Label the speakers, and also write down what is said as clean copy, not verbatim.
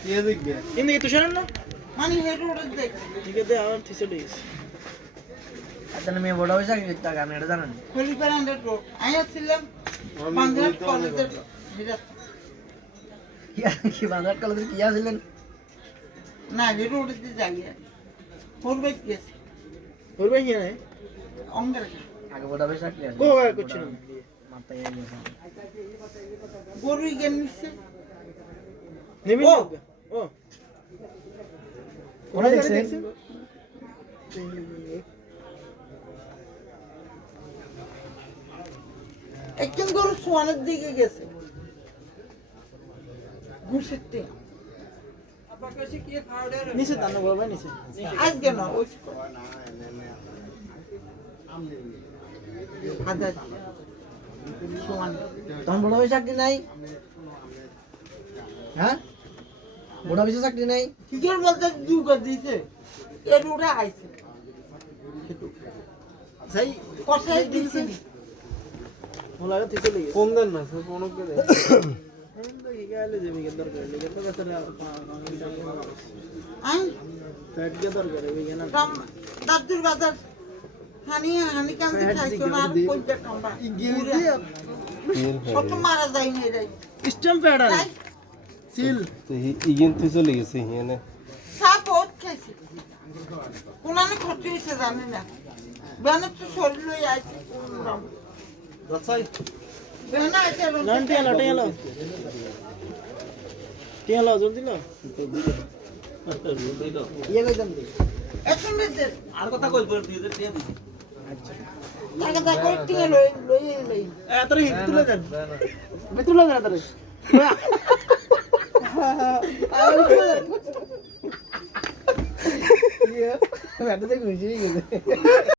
Speaker 1: ini itu sana na
Speaker 2: মানে head ওটা দেখ
Speaker 1: ঠিক আছে আমার থিসে দিস
Speaker 3: আচ্ছা মেয়ে বড় হয়েছে কি তা গান এটা জানেন
Speaker 2: খলিফার আন্ডার রোড আমি ছিলাম বাংলাদেশ কলেজের বিরাট
Speaker 3: কি বাজার কলেজে কি আছিলেন
Speaker 2: না হেড ওটা দিয়ে যাই পড়বে গেছে
Speaker 1: और भाई ये है
Speaker 2: অঙ্গের
Speaker 3: আগে বড় হয়েছে কি আছে
Speaker 1: को है कुछ नहीं
Speaker 3: মাথায় গেছে
Speaker 2: গরুই গেম নিচ্ছে
Speaker 1: निमिल
Speaker 2: ओ।
Speaker 1: ओ
Speaker 3: ওরা দেখছেন
Speaker 2: একজন গরু সোয়ানের দিকে গেছে ঘুষের টিম
Speaker 1: नीचे दाना बाबा नीचे
Speaker 2: আজকে না ওই হাজার সোয়ান
Speaker 3: তখন বড় হয়েছে চাকরি নাই হ্যাঁ বড় হয়েছে চাকরি নাই
Speaker 2: কি করে বলতে দুগা দিছে এর উড়ে আইছে
Speaker 1: सही
Speaker 2: কষাই দিছে
Speaker 1: मला लगा तिथे लगे
Speaker 4: फोन दे ना सर फोन के दे
Speaker 1: तो ये क्या ले जेबी के दर कर ले तो कसर
Speaker 2: আই
Speaker 1: फैट के दर करे भी ना
Speaker 2: রাম দাদুর বাজার হানি হানি কান্দি খাইছো না আর কইতে কামড়া কত মারা যায় না রে
Speaker 1: स्टम फैट है सील
Speaker 4: तो इगेन तो चले গেছে এখানে
Speaker 2: সাপ বহুত খাইছে কোনানে খরচ হইছে জানি না বেনে তো শরীর লই আইছে রাম
Speaker 1: दसाई
Speaker 2: বেনে আইছে
Speaker 1: लंटी लो टिया लो जल्दी लो
Speaker 3: ইয়ে কইতাম দি
Speaker 2: এখন দে
Speaker 1: আর কথা কই পড় দিয়ে টিয়া দিছি
Speaker 2: টাকা দা কই টিকে লই লই লই
Speaker 1: এতরে তুলে দেন তুলে দেন এতরে
Speaker 3: ব্যাটাতে খুশি হয়ে গেছে